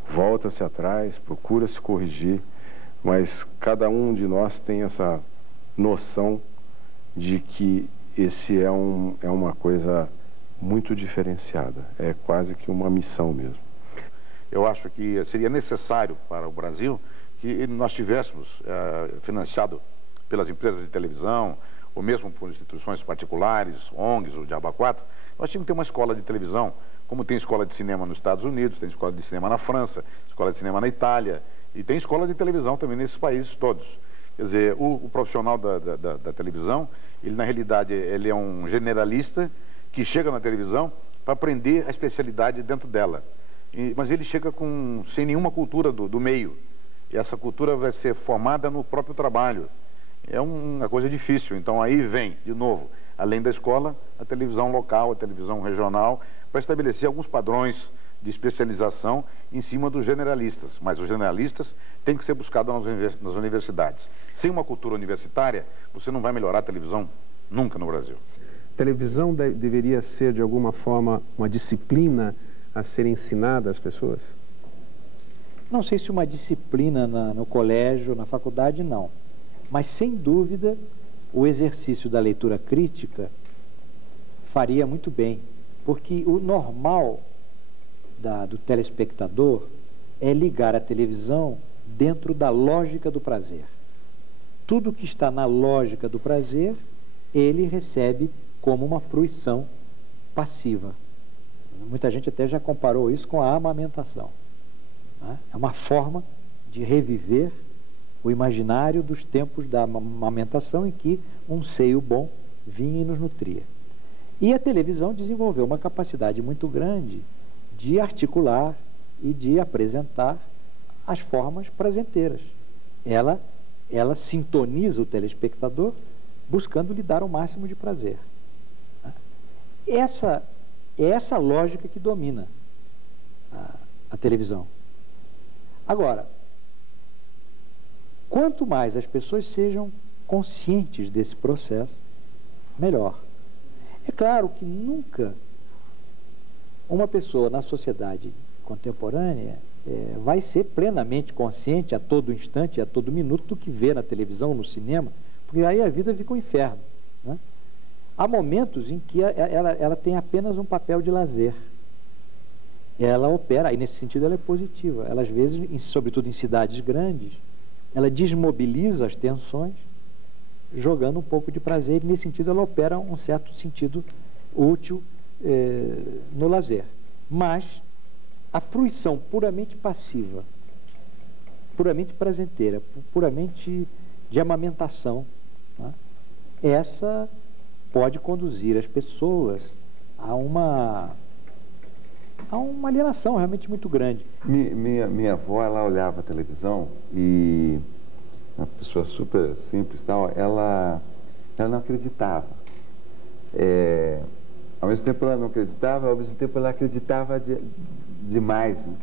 volta-se atrás, procura se corrigir, mas cada um de nós tem essa noção de que esse é uma coisa muito diferenciada, é quase que uma missão mesmo. Eu acho que seria necessário para o Brasil que nós tivéssemos financiado pelas empresas de televisão, ou mesmo por instituições particulares, ONGs, o Diabo 4, nós tínhamos que ter uma escola de televisão, como tem escola de cinema nos Estados Unidos, tem escola de cinema na França, escola de cinema na Itália, e tem escola de televisão também nesses países todos. Quer dizer, o profissional da televisão, ele na realidade ele é um generalista que chega na televisão para aprender a especialidade dentro dela. Mas ele chega sem nenhuma cultura do meio. E essa cultura vai ser formada no próprio trabalho. É uma coisa difícil. Então aí vem, de novo, além da escola, a televisão local, a televisão regional, para estabelecer alguns padrões de especialização em cima dos generalistas. Mas os generalistas têm que ser buscados nas universidades. Sem uma cultura universitária, você não vai melhorar a televisão nunca no Brasil. Televisão deveria ser, de alguma forma, uma disciplina a ser ensinada às pessoas? Não sei se uma disciplina no colégio, na faculdade, não. Mas, sem dúvida, o exercício da leitura crítica faria muito bem, porque o normal do telespectador é ligar a televisão dentro da lógica do prazer. Tudo que está na lógica do prazer, ele recebe como uma fruição passiva. Muita gente até já comparou isso com a amamentação, né? É uma forma de reviver o imaginário dos tempos da amamentação em que um seio bom vinha e nos nutria. E a televisão desenvolveu uma capacidade muito grande de articular e de apresentar as formas prazenteiras. Ela sintoniza o telespectador buscando lhe dar o máximo de prazer. É essa lógica que domina a televisão. Agora, quanto mais as pessoas sejam conscientes desse processo, melhor. É claro que nunca uma pessoa na sociedade contemporânea vai ser plenamente consciente a todo instante, a todo minuto do que vê na televisão, no cinema, porque aí a vida fica um inferno, né? Há momentos em que ela tem apenas um papel de lazer. Ela opera, e nesse sentido ela é positiva. Ela, às vezes, sobretudo em cidades grandes, ela desmobiliza as tensões, jogando um pouco de prazer, e nesse sentido ela opera um certo sentido útil no lazer. Mas a fruição puramente passiva, puramente prazenteira, puramente de amamentação, né? Essa pode conduzir as pessoas a uma alienação realmente muito grande. Minha avó, ela olhava a televisão e, uma pessoa super simples, tal, ela não acreditava. Ao mesmo tempo ela não acreditava, ao mesmo tempo ela acreditava demais, né?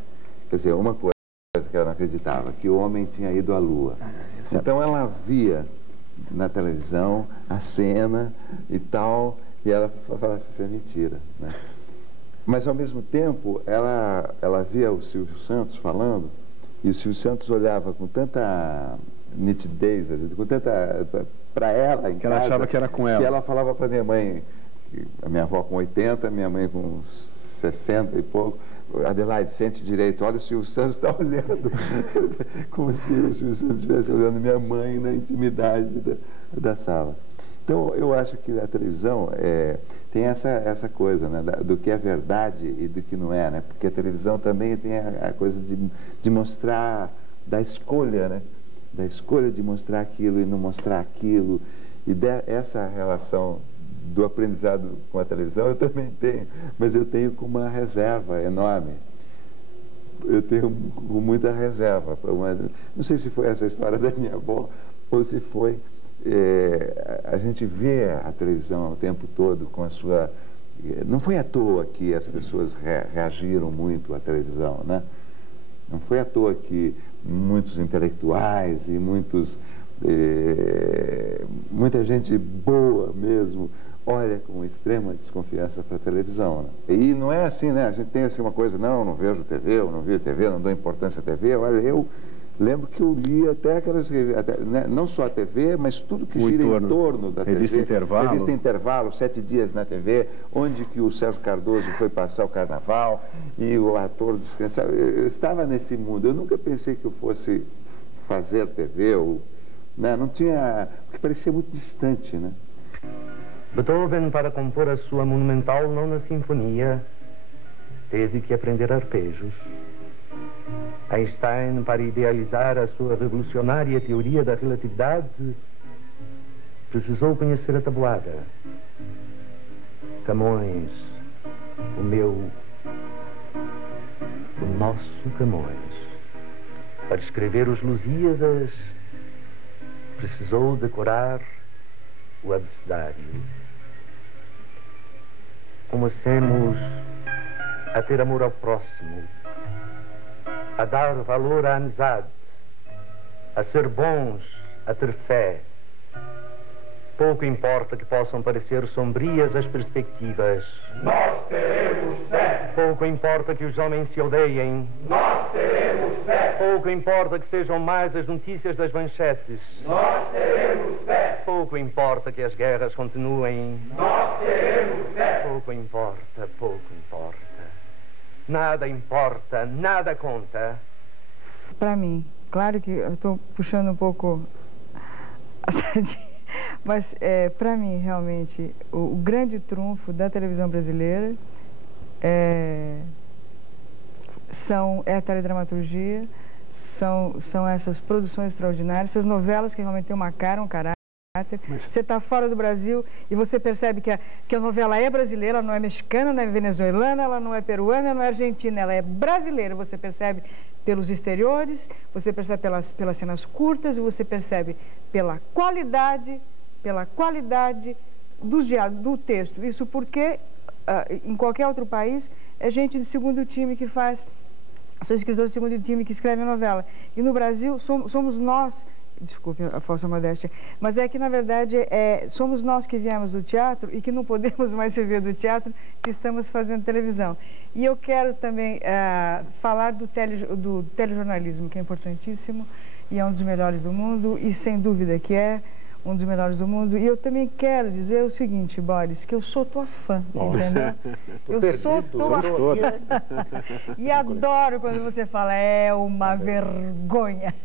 Quer dizer, uma coisa que ela não acreditava, que o homem tinha ido à Lua. Então ela via na televisão a cena e tal, e ela falava assim, isso é mentira, né? Mas ao mesmo tempo ela via o Silvio Santos falando, e o Silvio Santos olhava com tanta nitidez, com tanta, para ela em que ela achava que era com ela, que ela falava para minha mãe, a minha avó com 80, minha mãe com 60 e pouco, Adelaide, sente direito, olha, o Silvio Santos está olhando, como se o Silvio Santos estivesse olhando minha mãe na intimidade da sala. Então, eu acho que a televisão tem essa coisa, né, do que é verdade e do que não é, né? Porque a televisão também tem a coisa de mostrar, da escolha, né? Da escolha de mostrar aquilo e não mostrar aquilo, e essa relação do aprendizado com a televisão eu também tenho, mas eu tenho com uma reserva enorme. Eu tenho com muita reserva. Não sei se foi essa história da minha avó ou se foi... a gente vê a televisão o tempo todo com a sua... Não foi à toa que as pessoas reagiram muito à televisão, né? Não foi à toa que muitos intelectuais e muita gente boa mesmo olha com extrema desconfiança para a televisão, né? E não é assim, né? A gente tem assim uma coisa, não vejo TV, eu não vi TV, não dou importância à TV. Olha, eu lembro que eu li até aquelas, né, não só a TV, mas tudo que gira em torno da Revista TV. Intervalo. Revista Intervalo, 7 dias na TV, onde que o Sérgio Cardoso foi passar o carnaval e o ator descansava. Eu estava nesse mundo, eu nunca pensei que eu fosse fazer TV, ou, né, não tinha, porque parecia muito distante, né? Beethoven, para compor a sua monumental nona sinfonia, teve que aprender arpejos. Einstein, para idealizar a sua revolucionária teoria da relatividade, precisou conhecer a tabuada. Camões, o nosso Camões, para escrever os Lusíadas, precisou decorar o abecedário. Comecemos a ter amor ao próximo, a dar valor à amizade, a ser bons, a ter fé. Pouco importa que possam parecer sombrias as perspectivas. Nós teremos fé. Pouco importa que os homens se odeiem. Nós teremos fé. Pouco importa que sejam mais as notícias das manchetes. Nós teremos fé. pouco importa que as guerras continuem. Nós teremos fé. Pouco importa, pouco importa. Nada importa, nada conta. Para mim, claro que eu estou puxando um pouco a sardinha, mas para mim, realmente, o grande trunfo da televisão brasileira é a teledramaturgia, são essas produções extraordinárias, essas novelas que realmente têm uma cara, um caráter. Você está fora do Brasil e você percebe que a novela é brasileira, ela não é mexicana, não é venezuelana, ela não é peruana, não é argentina, ela é brasileira. Você percebe pelos exteriores, você percebe pelas cenas curtas, e você percebe pela qualidade do texto. Isso porque em qualquer outro país é gente de segundo time que faz, são escritores de segundo time que escrevem a novela. E no Brasil somos nós. Desculpe a falsa modéstia, mas é que, na verdade, somos nós que viemos do teatro e que não podemos mais viver do teatro, que estamos fazendo televisão. E eu quero também falar do telejornalismo, que é importantíssimo e é um dos melhores do mundo, e sem dúvida que é um dos melhores do mundo. E eu também quero dizer o seguinte, Boris, que eu sou tua fã, entendeu? Eu sou tua fã. E adoro quando você fala, é uma vergonha.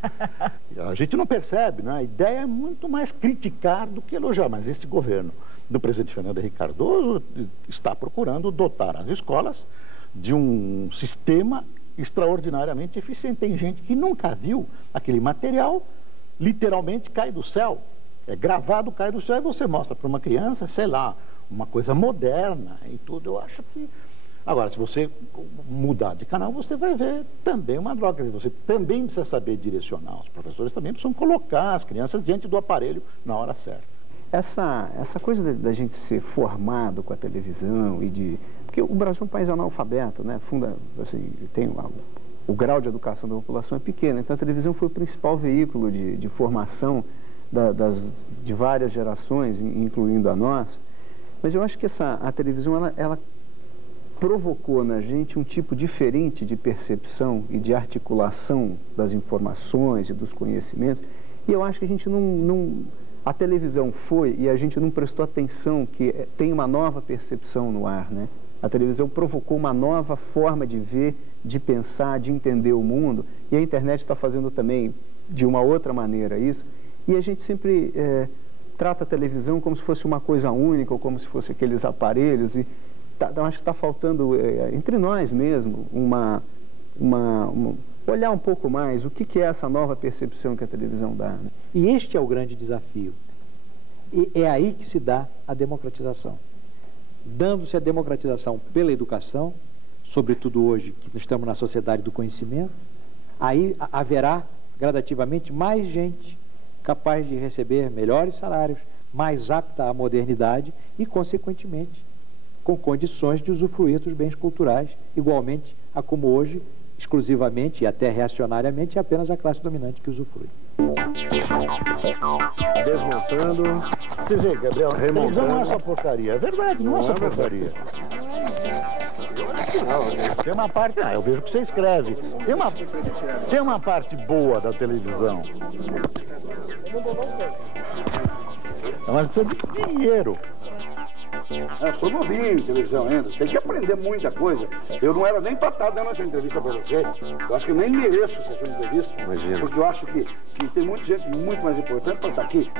A gente não percebe, né? A ideia é muito mais criticar do que elogiar, mas esse governo do presidente Fernando Henrique Cardoso está procurando dotar as escolas de um sistema extraordinariamente eficiente. Tem gente que nunca viu aquele material, literalmente cai do céu. É gravado, cai do céu, e você mostra para uma criança, sei lá, uma coisa moderna e tudo. Eu acho que... Agora, se você mudar de canal, você vai ver também uma droga. Quer dizer, você também precisa saber direcionar. Os professores também precisam colocar as crianças diante do aparelho na hora certa. Essa coisa da gente ser formado com a televisão porque o Brasil é um país analfabeto, né? O grau de educação da população é pequeno, então a televisão foi o principal veículo de formação de várias gerações, incluindo a nossa. Mas eu acho que a televisão, ela provocou na gente um tipo diferente de percepção e de articulação das informações e dos conhecimentos. E eu acho que a gente a televisão foi, e a gente não prestou atenção que tem uma nova percepção no ar, né? A televisão provocou uma nova forma de ver, de pensar, de entender o mundo, e a internet está fazendo também de uma outra maneira isso. E a gente sempre trata a televisão como se fosse uma coisa única, ou como se fosse aqueles aparelhos. E eu acho que está faltando, entre nós mesmo, olhar um pouco mais o que é essa nova percepção que a televisão dá. Né? E este é o grande desafio. E é aí que se dá a democratização. Dando-se a democratização pela educação, sobretudo hoje que estamos na sociedade do conhecimento, aí haverá gradativamente mais gente capaz de receber melhores salários, mais apta à modernidade e, consequentemente, com condições de usufruir dos bens culturais, igualmente a como hoje, exclusivamente e até reacionariamente, é apenas a classe dominante que usufrui. Desmontando. Você vê, Gabriel, a televisão não é só porcaria. É verdade, não é só porcaria. Tem uma parte... eu vejo que você escreve. Tem uma parte boa da televisão. Mas precisa de dinheiro. Eu sou novinho em televisão ainda, tem que aprender muita coisa. Eu não era nem para estar dando essa entrevista para você. Eu acho que eu nem mereço essa sua entrevista. Imagina. Porque eu acho que tem muita gente muito mais importante para estar aqui.